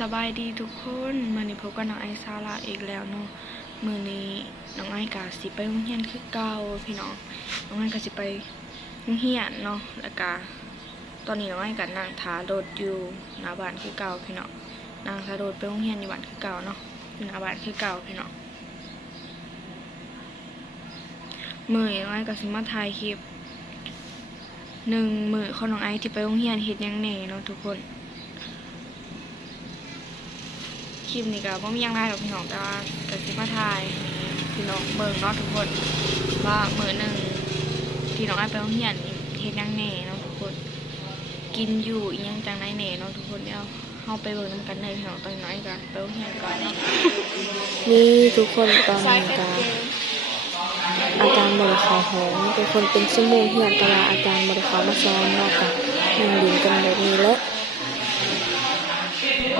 สบายดีทุกคนมื่อนี้พบกับน้องไอซาลาอีกแล้วเนาะมื่อนี้น้องไอกาสิไปโรงเรียนคือเก่าพี่น้องน้องไอกาสิไปโรงเรียนเนาะแล้วก็ตอนนี้น้องไอกานั่งทาโดดอยู่หน้าบ้านคือเก่าพี่น้องนั่งทาโดดไปโรงเรียนอยู่บ้านคือเก่าเนาะอยู่หน้าบ้านคือเก่าพี่น้องมื่อน้องไอกาสิมาถ่ายคลิปหนึ่งมือของน้องไอที่ไปโรงเรียนเฮ็ดยังแหน่เนาะทุกคน ค ลิปนี้ก็บ่มีหยังไรหรอกพี่น้องแต่ว่าก็สิมาถ่ายให้พี่น้องเบิ่งเนาะทุกคน ว่ามื้อหนึงที่น้องอ้ายไปโรงเรียนนี่เฮ็ดหยังแหน่เนาะทุกคน กินอยู่อีหยังจังไดแหน่เนาะทุกคนเดี๋ยวเฮาไปเบิ่งนํกันเลยพี่น้องตอนน้อยก็ไปโรงเรียนก่อนเนาะนี่ทุกคนตอนนี้ก็อาจารย์บริขอหงเป็นคนเป็นชั่วโมงเฮียนแตลาอาจารย์บริขอมาสอนเนอกจากนั่งดินกันแบบนี้แหละ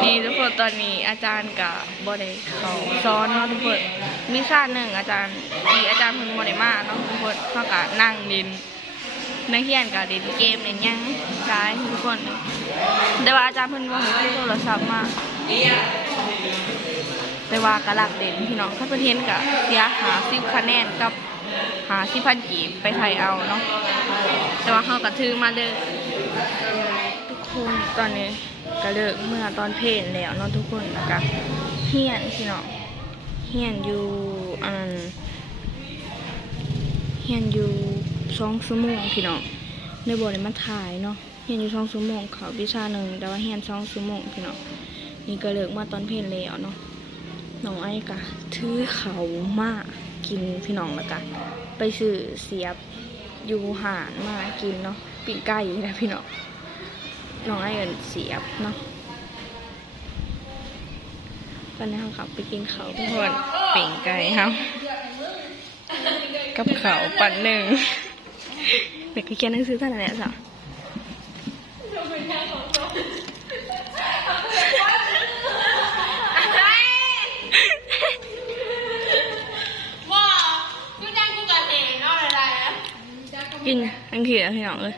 นี่ทุก คนตอนนี้อาจารย์ก็บ่ได้เขาสอนเนาะทุกคนมีชาหนึ่งอาจารย์ที่อาจารย์พิ่นบ่ได้มาเนาะทุกคนเฮาก็นั่งดินนักเรียนก็เล่นเกมเล่นยังใช่ทุกคน แต่ว่าอาจารย์เพิ่นบ่ให้ซื้อโทรศัพท์มาแต่ว่ากระลักเด่นพี่น้องถ้าเพิ่นเห็นก็เสียหา10คะแนนกับหา10,000กีบไปไทยเอาเนาะแต่ว่าเฮาก็ถือมาเด้อทุกคนตอนนี้ ก็เลิกเมื่อตอนเพลนแล้วเนาะทุกคนแล้วก็เฮียนพี่น้องเฮียนอยู่อันเฮียนอยู่2ชั่วโมงพี่น้องในบทเลยมาถ่ายเนาะเฮียนอยู่สองชั่วโมงเขาวิชาหนึ่งแต่ว่าเฮียนสองชั่วโมงพี่น้องนี่ก็เลิกเมาตอนเพลนแล้วเนาะน้องไอ้กะถือเขามากินพี่น้องแล้วกันไปซื้อเสียบอยู่หานมากินเนาะปีกไก่นะพี่น้อง น้องไอ้เอินเสียบเนาะตอนนี้เราขับไปกินเขาวทุกคนปีกไก่ครับกับเขาวปันหนึ่งเด็กเขียนหนังสือท่านไหนสะว่ากูนั่งกูกับเห็นเนาะอะไรนะกินอังเขียพี่น้องเลย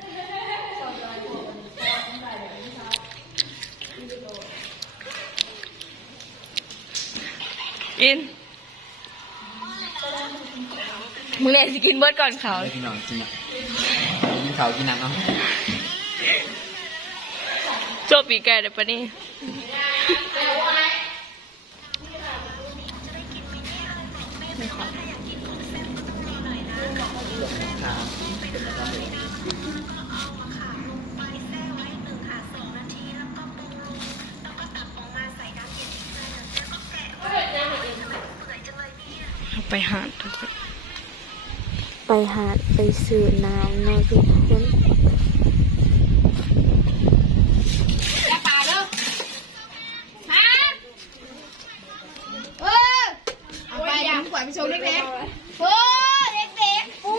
กินมึงเลยสิกินเบิร์ดก่อนเขาเอาพี่น้องกินอะกินเขาวกินน้ำเอาโจบปีแกเดี๋ยวปะนี่ไป หาดทุกคน ไปหาดไปสื่อน้ำเนาะทุกคนแล้วปลาเด้อฮะเออเอาไปยังขวัญไปโชว์เล็กๆโอ้เด็กๆปู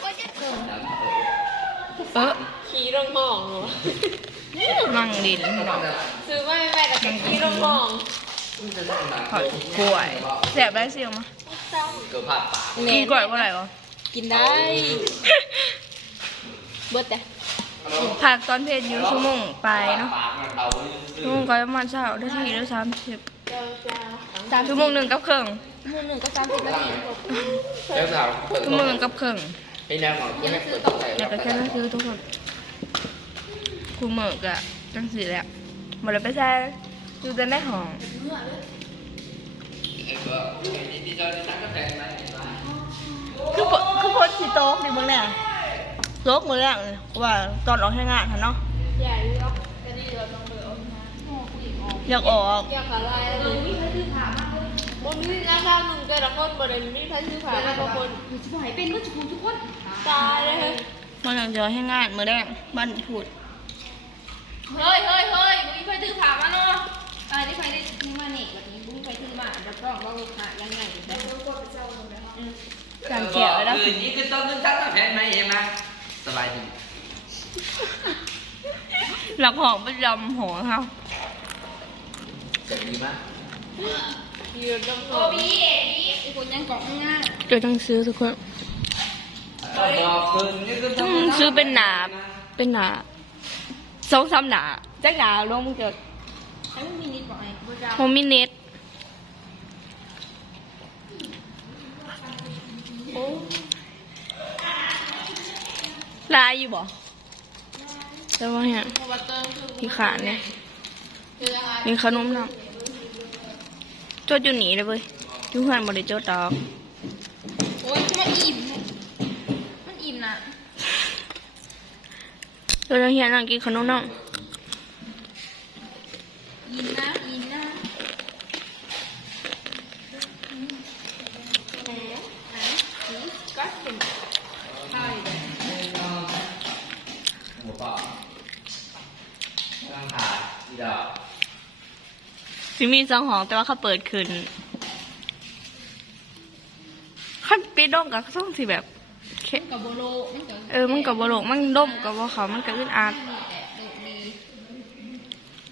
โอ้ยจะเกิดเออขี่ลงมองเหรอนั่งดินพี่น้องซื้อไม่ไม่แต่ขี่ลงมอง ขอดกล้วยแสบได้เสียงมาเกือบผ่าปากกินกล้วยเมื่อไหร่วะกินได้เบิดแต่ผักตอนเพลนอยู่ชั่วโมงไปเนาะปากมันเตาชั่วโมงก็ประมาณเช้านาทีหรือสามสิบชั่วโมงหนึ่งกับครึ่งมือหนึ่งก็สามสิบนาทีแล้วสาวเปิดชั่วโมงหนึ่งกับครึ่งไอ้แนวของคุณให้เปิดตั้งแต่อยากจะแค่นั้นคือทุกคนครูเหมิกอะจังสีแหละหมดเลยไปแซ่ อยู่แต่ในห้องไอ้ตัวนี่ดีใจนักกาแฟไหมคือพคือพดสีโต๊ะดิมึงเนี่ยโต๊ะมือแรกเลยว่าตอนออกใช้งานทันเนาะใหญ่เลยก็ดีเราต้องเบอร์อยากออกอยากอะไรเลยมีใครซื้อผ่ามากเลยบนนี้ราคาหนึ่งแต่ละคนบนนี้มีใครซื้อผ่ามากกว่าคนจะไหวเป็นก็จะคุณทุกคนตายเลยมันอยากจะให้งานมือแรกบ้านพูดเฮ้ยเฮ้ยเฮ้ย อนี่คือต้องนึกตั้งกาแฟไหมเองนะสบายดีหลักห้องประจำหอเขาจะดีมากยืนตรงโอ้บีเอ็บีไอ้คนยังเกาะง่ายเดี๋ยวต้องซื้อทุกคน บอกคืนนี่คืออืมซื้อเป็นหนาเป็นหนาสองสามหนาจักหนาลงมึงเกิดไอ้มึงมีนิดบอกไอ้กูจะโฮมิเน็ต ลายอยู่บ่แต่ว่าเนี่ยกูบัตเตอร์คือที่ขาเนี่ยเจออะไรมีขนมนำจดอยู่หนีเลยเว้ยอยู่เพื่อนบริจดดอกโอ้ยมันอิ่ม มันอิ่มนะจดเฮียนนั่งกินขนมน้ำอิ่มนะอิ่มนะแหมไหนนี่ก็เป็นข้าวอยู่เลย หัวเปล่าตั้งขาอีดอก สิมีสองห้องแต่ว่าเขาเปิดขึ้นขั้นปีดงกับช่องสิแบบแค่กับโบโลมันก็เออมันกับบโลกมันดมกับว่าเขามันก็อึดอัดนี่แหละดูดี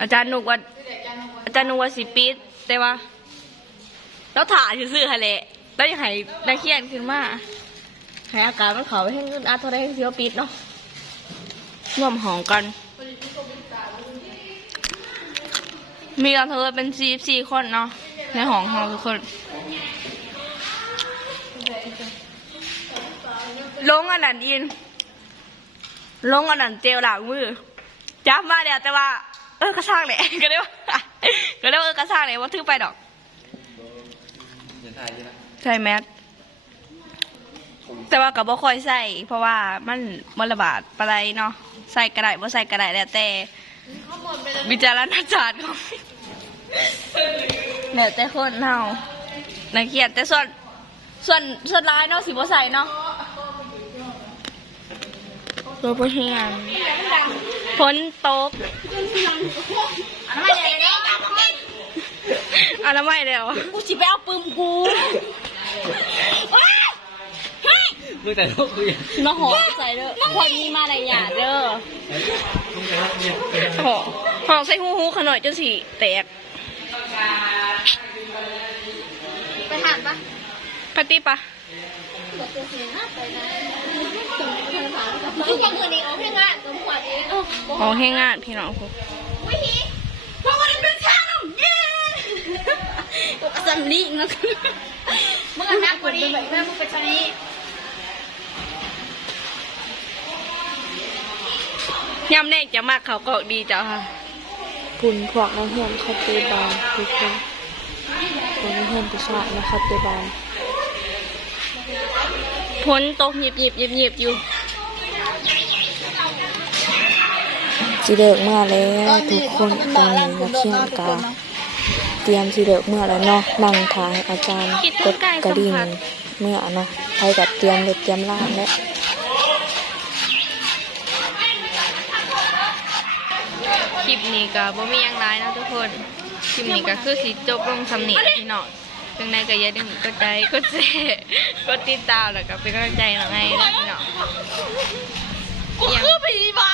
อาจารย์นุกว่าอาจารย์นุกว่าสิปิดแต่ว่าเราถ่ายซื่อๆค่ะแหละแล้วยังให้นักเขียนขึ้นมาให้อากาศมันเขาไปให้อึดอัดเท่าไรให้เสียวปิดเนาะร่วมห้องกัน มีกันเธอเป็นสี่สี่คนเนาะในห้องเราทุกคนลงอันนั้นอิน ลงอันนั้นเจลหลังมือจับมาเดี๋ยวแต่ว่า เออกระซ่างแหละก็ได้ว่าก็ได้ว่าเออกระซ่างแหละว่าถือไปดอกใช่ไหมแมสแต่ว่ากับบ่ค่อยใส่เพราะว่ามันมันระบาดปานใดเนาะใส่กระไดบ่ใส่กระไดแล้วแต่ วิจารณญาณของแล้วแต่คนเฮานักเขียนแต่ส่วนส่วนส่วนร้ายเนาะสิบ่ใส่เนาะตัวบ่เฮียนฝนตกอันนั้นไม่ได้เลยอนามัยแล้วกูสิไปเอาปืนกูเมื่อแต่ลูกเรียนมาหอใส่เด้อคนมีมารยาทเด้อหอหอใส่หูหูขน่อยจนสิแตก ไปถามปะปฏิปะคือยังเงินเองเอาเพียงงานตัวขวดเองหอให้งานพี่น้องพวกวิธีเพราะมันเป็นช่างเย้สำลีนะมึงนักกว่านี้แม่มึงเป็นชนี้ ยำแรกจะมากเขาก็ดีจ้ะค่ะปุ่นพวกนักเรียนเขาเตะบอลทุกคนพวกนักเรียนผู้ชายนะเขาเตะบอลพ้นตกหยิบหยิบหยิบหยิบอยู่สิเลิกเมื่อแล้วทุกคนตอนนี้นักเรียนกาเตรียมสิเลิกเมื่อแล้วเนาะนั่งทายอาจารย์กดกระดิ่งเมื่อเนาะใครกับเตรียมเล็ดเตรียมล่างแล้ว คลิปนี้ก็บ่มีหยังร้ายนะทุกคน คลิปนี้ก็คือสิจบลงสำเนียงพี่น้องจังใดก็อย่าลืมกดไลค์กดแชร์กดติดตามแล้วก็เป็นกำลังใจหน่อยนะพี่น้องกูคือผีบ้า